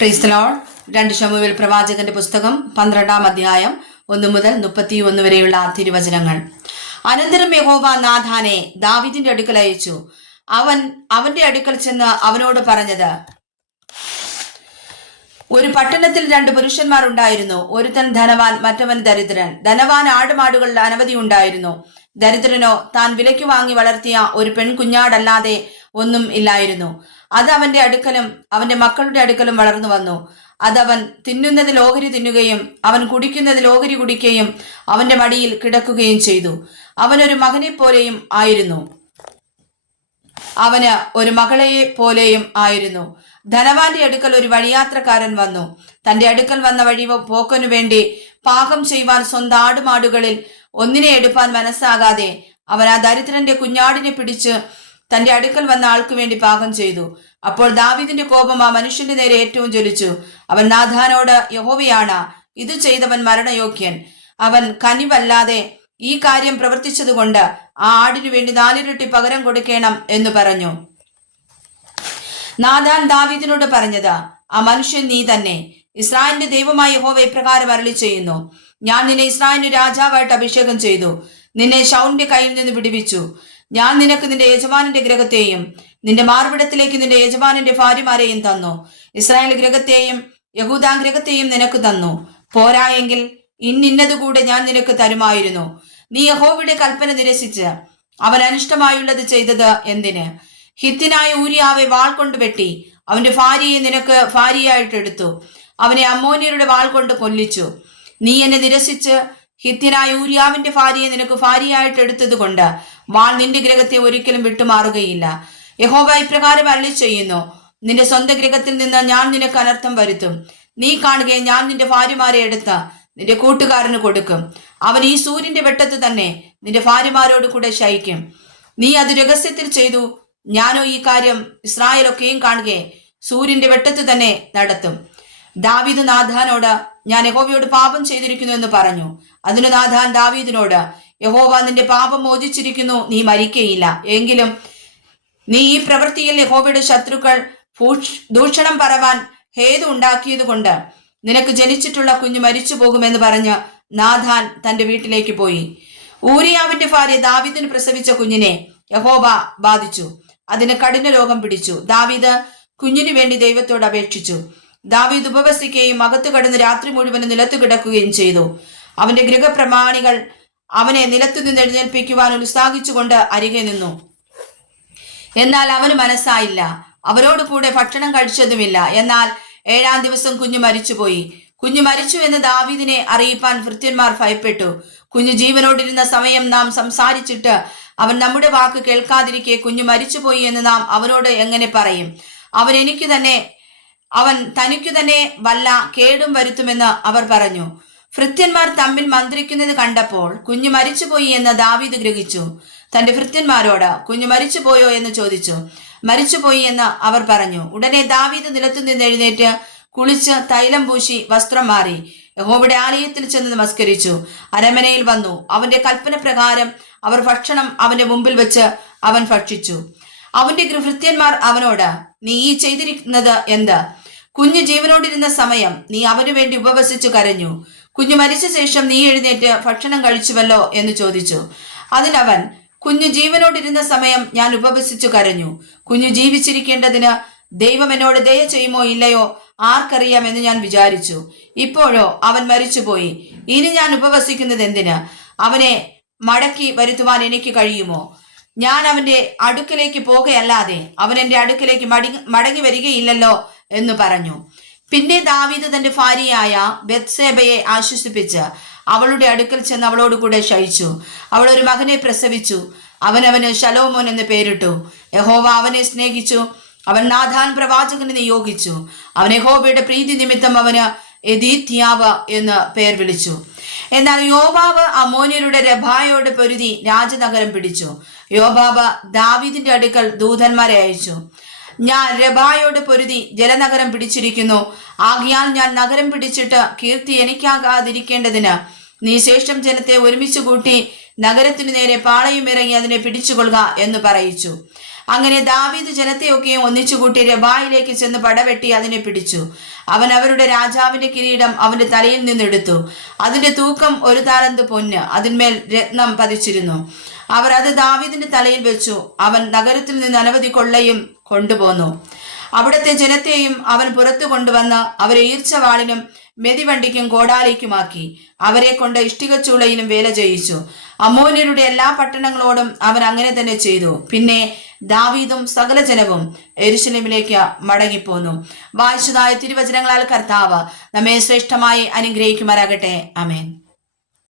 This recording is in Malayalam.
Praise the Lord. 2 ശമൂവേൽ പ്രവാചകന്റെ പുസ്തകം 12-ാം അധ്യായം 1 മുതൽ 31 വരെയുള്ള തിരുവചനങ്ങൾ. അനന്തരം യഹോവ നാഥാനെ ദാവീദിന്റെ അടുക്കൽ അയച്ചു. അവന്റെ അടുക്കൽ ചെന്ന് അവനോട് പറഞ്ഞത്, ഒരു പട്ടണത്തിൽ 2 പുരുഷന്മാർ ഉണ്ടായിരുന്നു. ഒരുത്തൻ ധനവാൻ, മറ്റവൻ ദരിദ്രൻ. ധനവാൻ ആടുമാടുകൾ അനവധി ഉണ്ടായിരുന്നു. ദരിദ്രനോ താൻ വിലയ്ക്ക് വാങ്ങി വളർത്തിയ ഒരു പെൺകുഞ്ഞാടല്ലാതെ ഒന്നും ഇല്ലായിരുന്നു. അത് അവന്റെ അടുക്കലും അവന്റെ മക്കളുടെ അടുക്കലും വളർന്നു വന്നു. അതവൻ തിന്നുന്നതിൽ ഓഹരി തിന്നുകയും അവൻ കുടിക്കുന്നതിൽ ഓഹരി കുടിക്കുകയും അവന്റെ മടിയിൽ കിടക്കുകയും ചെയ്തു. അവനൊരു മകനെ പോലെയും ആയിരുന്നു, അവന് ഒരു മകളെ പോലെയും ആയിരുന്നു. ധനവാന്റെ അടുക്കൽ ഒരു വഴിയാത്രക്കാരൻ വന്നു. തന്റെ അടുക്കൽ വന്ന വഴി പോക്കനു വേണ്ടി പാകം ചെയ്യുവാൻ സ്വന്തം ആടുമാടുകളിൽ ഒന്നിനെ എടുപ്പാൻ മനസ്സാകാതെ അവൻ ആ ദരിദ്രന്റെ കുഞ്ഞാടിനെ പിടിച്ച് തന്റെ അടുക്കൽ വന്ന ആൾക്ക് വേണ്ടി പാകം ചെയ്തു. അപ്പോൾ ദാവീദിന്റെ കോപം ആ മനുഷ്യന്റെ നേരെ ഏറ്റവും ജ്വലിച്ചു. അവൻ നാഥാനോട്, യഹോവയാണ് ഇത് ചെയ്തവൻ മരണയോഗ്യൻ. അവൻ കനിവല്ലാതെ ഈ കാര്യം പ്രവർത്തിച്ചത് കൊണ്ട് ആ ആടിനു വേണ്ടി 4 ഇരട്ടി പകരം കൊടുക്കണം എന്ന് പറഞ്ഞു. നാഥാൻ ദാവീദിനോട് പറഞ്ഞത്, ആ മനുഷ്യൻ നീ തന്നെ. ഇസ്രായേലിന്റെ ദൈവമായ യഹോവ ഇപ്രകാരം അരുളി ചെയ്യുന്നു, ഞാൻ നിന്നെ ഇസ്രായേലിന് രാജാവായിട്ട് അഭിഷേകം ചെയ്തു. നിന്നെ ശൗലിന്റെ കയ്യിൽ നിന്ന് വിടുവിച്ചു. ഞാൻ നിനക്ക് നിന്റെ യജമാനന്റെ ഗൃഹത്തെയും നിന്റെ മാർവിടത്തിലേക്ക് നിന്റെ യജമാനന്റെ ഭാര്യമാരെയും തന്നു. ഇസ്രായേൽ ഗൃഹത്തെയും യഹൂദാ ഗൃഹത്തെയും നിനക്ക് തന്നു. പോരായെങ്കിൽ ഇന്നതുകൂടെ ഞാൻ നിനക്ക് തരുമായിരുന്നു. നീ യഹോവയുടെ കൽപ്പന നിരസിച്ച് അവൻ അനിഷ്ടമായുള്ളത് ചെയ്തത് എന്തിന്? ഹിത്തിനായ ഊരിയാവെ വാൾ കൊണ്ട് വെട്ടി അവന്റെ ഭാര്യയെ നിനക്ക് ഭാര്യയായിട്ട് എടുത്തു. അവനെ അമ്മോന്യരുടെ വാൾ കൊണ്ട് കൊല്ലിച്ചു. നീ എന്നെ നിരസിച്ച് ഹിത്യനായ ഊരിയാവിന്റെ ഭാര്യയെ നിനക്ക് ഭാര്യയായിട്ട് എടുത്തത് കൊണ്ട് വാൾ നിന്റെ ഗൃഹത്തെ ഒരിക്കലും വിട്ടുമാറുകയില്ല. യഹോവ ഇപ്രകാരം അരുളി ചെയ്യുന്നു, നിന്റെ സ്വന്തം ഗൃഹത്തിൽ നിന്ന് ഞാൻ നിനക്ക് അനർത്ഥം വരുത്തും. നീ കാണുകയും ഞാൻ നിന്റെ ഭാര്യമാരെ എടുത്ത് നിന്റെ കൂട്ടുകാരന് കൊടുക്കും. അവൻ ഈ സൂര്യന്റെ വെട്ടത്ത് തന്നെ നിന്റെ ഭാര്യമാരോട് കൂടെ ശയിക്കും. നീ അത് രഹസ്യത്തിൽ ചെയ്തു. ഞാനോ ഈ കാര്യം ഇസ്രായേലൊക്കെയും കാണുകയെ സൂര്യന്റെ വെട്ടത്ത് തന്നെ നടത്തും. ദാവീദ് നാഥാനോട്, ഞാൻ യഹോവയോട് പാപം ചെയ്തിരിക്കുന്നു എന്ന് പറഞ്ഞു. അതിന് നാഥാൻ ദാവീദിനോട്, യഹോവ നിന്റെ പാപം മോചിച്ചിരിക്കുന്നു, നീ മരിക്കയില്ല. എങ്കിലും നീ ഈ പ്രവൃത്തിയിൽ യഹോവയുടെ ശത്രുക്കൾ ദൂഷണം പറവാൻ ഹേതു ഉണ്ടാക്കിയത് കൊണ്ട് നിനക്ക് ജനിച്ചിട്ടുള്ള കുഞ്ഞ് മരിച്ചു പോകുമെന്ന് പറഞ്ഞ് നാഥാൻ തന്റെ വീട്ടിലേക്ക് പോയി. ഊരിയാവിന്റെ ഭാര്യ ദാവീദിന് പ്രസവിച്ച കുഞ്ഞിനെ യഹോവ ബാധിച്ചു. അതിന് കഠിന രോഗം പിടിച്ചു. ദാവീദ് കുഞ്ഞിനു വേണ്ടി ദൈവത്തോട് അപേക്ഷിച്ചു. ദാവീദ് ഉപവസിക്കുകയും അകത്തു കടന്ന് രാത്രി മുഴുവൻ നിലത്തു കിടക്കുകയും ചെയ്തു. അവന്റെ ഗൃഹപ്രമാണികൾ അവനെ നിലത്തു നിന്ന് എഴുന്നേൽപ്പിക്കുവാൻ ഉത്സാഹിച്ചുകൊണ്ട് അരികെ നിന്നു. എന്നാൽ അവന് മനസ്സായില്ല. അവരോട് കൂടെ ഭക്ഷണം കഴിച്ചതുമില്ല. എന്നാൽ 7-ാം ദിവസം കുഞ്ഞു മരിച്ചുപോയി. കുഞ്ഞു മരിച്ചു എന്ന് ദാവീദിനെ അറിയിപ്പാൻ ഭൃത്യന്മാർ ഭയപ്പെട്ടു. കുഞ്ഞു ജീവനോടിരുന്ന സമയം നാം സംസാരിച്ചിട്ട് അവൻ നമ്മുടെ വാക്ക് കേൾക്കാതിരിക്കെ കുഞ്ഞു മരിച്ചുപോയി എന്ന് നാം അവനോട് എങ്ങനെ പറയും? അവൻ തനിക്കു തന്നെ വല്ല കേടും വരുത്തുമെന്ന് അവർ പറഞ്ഞു. ഭൃത്യന്മാർ തമ്മിൽ മന്ത്രിക്കുന്നത് കണ്ടപ്പോൾ കുഞ്ഞു മരിച്ചുപോയി എന്ന് ദാവീദ് ഗ്രഹിച്ചു. തന്റെ ഭൃത്യന്മാരോട്, കുഞ്ഞു മരിച്ചുപോയോ എന്ന് ചോദിച്ചു. മരിച്ചുപോയി എന്ന് അവർ പറഞ്ഞു. ഉടനെ ദാവീദ് നിലത്തു നിന്ന് എഴുന്നേറ്റ് കുളിച്ച് തൈലം പൂശി വസ്ത്രം മാറി യഹോവയുടെ ആലയത്തിൽ ചെന്ന് നമസ്കരിച്ചു. അരമനയിൽ വന്നു. അവന്റെ കൽപ്പന പ്രകാരം അവർ ഭക്ഷണം അവന്റെ മുമ്പിൽ വെച്ച് അവൻ ഭക്ഷിച്ചു. അവന്റെ ഭൃത്യന്മാർ അവനോട്, നീ ഈ ചെയ്തിരിക്കുന്നത് എന്ത്? കുഞ്ഞു ജീവനോടിരുന്ന സമയം നീ അവനു വേണ്ടി ഉപവസിച്ചു കരഞ്ഞു. കുഞ്ഞു മരിച്ച ശേഷം നീ എഴുന്നേറ്റ് ഭക്ഷണം കഴിച്ചുവല്ലോ എന്ന് ചോദിച്ചു. അതിനവൻ, കുഞ്ഞു ജീവനോടിരുന്ന സമയം ഞാൻ ഉപവസിച്ചു കരഞ്ഞു. കുഞ്ഞു ജീവിച്ചിരിക്കേണ്ടതിന് ദൈവം എന്നോട് ദയ ചെയ്യുമോ ഇല്ലയോ ആർക്കറിയാം എന്ന് ഞാൻ വിചാരിച്ചു. ഇപ്പോഴോ അവൻ മരിച്ചുപോയി. ഇനി ഞാൻ ഉപവസിക്കുന്നത് എന്തിന്? അവനെ മടക്കി വരുത്തുവാൻ എനിക്ക് കഴിയുമോ? ഞാൻ അവന്റെ അടുക്കലേക്ക് പോകുകയല്ലാതെ അവൻ എന്റെ അടുക്കലേക്ക് മടങ്ങി വരികയില്ലല്ലോ എന്ന് പറഞ്ഞു. പിന്നെ ദാവീദ് തന്റെ ഭാര്യയായ ബത്സേബയെ ആശ്വസിപ്പിച്ച് അവളുടെ അടുക്കൽ ചെന്ന് അവളോട് കൂടെ ശയിച്ചു. അവൾ ഒരു മകനെ പ്രസവിച്ചു. അവന് ശലോമോൻ എന്ന് പേരിട്ടു. യഹോവ അവനെ സ്നേഹിച്ചു. അവൻ നാഥാൻ പ്രവാചകനെ നിയോഗിച്ചു. അവൻ യഹോവയുടെ പ്രീതി നിമിത്തം അവന് എദീത്യാവ് എന്ന് പേർ വിളിച്ചു. എന്നാൽ യോബാബ് അമ്മോന്യരുടെ രബായോട് പൊരുതി രാജനഗരം പിടിച്ചു. യോബാബ് ദാവീദിന്റെ അടുക്കൽ ദൂതന്മാരെ അയച്ചു. ഞാൻ രബായോട് പൊരുതി ജലനഗരം പിടിച്ചിരിക്കുന്നു. ആകയാൽ ഞാൻ നഗരം പിടിച്ചിട്ട് കീർത്തി എനിക്കാകാതിരിക്കേണ്ടതിന് നീ ശേഷം ജനത്തെ ഒരുമിച്ച് കൂട്ടി നഗരത്തിനു നേരെ പാളയം ഇറങ്ങി അതിനെ പിടിച്ചുകൊള്ളുക എന്ന് പറയിച്ചു. അങ്ങനെ ദാവീദ് ജനത്തെയൊക്കെയും ഒന്നിച്ചുകൂട്ടി രബായിലേക്ക് ചെന്ന് പടവെട്ടി അതിനെ പിടിച്ചു. അവൻ അവരുടെ രാജാവിന്റെ കിരീടം അവന്റെ തലയിൽ നിന്നെടുത്തു. അതിന്റെ തൂക്കം 1 താലന്ത് പൊന്ന്, അതിന്മേൽ രത്നം പതിച്ചിരുന്നു. അവർ അത് ദാവീദിന്റെ തലയിൽ വെച്ചു. അവൻ നഗരത്തിൽ നിന്ന് അനവധി കൊള്ളയും കൊണ്ടുപോന്നു. അവിടുത്തെ ജനത്തെയും അവൻ പുറത്തു കൊണ്ടുവന്ന് അവരെ ഈർച്ചവാളിനും മെതിവണ്ടിക്കും കോടാലിക്കുമാക്കി. അവരെ കൊണ്ട് ഇഷ്ടികച്ചൂളയിലും വേല ചെയ്യിച്ചു. അമ്മോന്യരുടെ എല്ലാ പട്ടണങ്ങളോടും അവൻ അങ്ങനെ തന്നെ ചെയ്തു. പിന്നെ ദാവീദും സകല ജനവും യെരൂശലേമിലേക്ക് മടങ്ങിപ്പോന്നു. വായിച്ചതായ തിരുവചനങ്ങളാൽ കർത്താവ് നമ്മെ ശ്രേഷ്ഠമായി അനുഗ്രഹിക്കുമാറാകട്ടെ. ആമേൻ.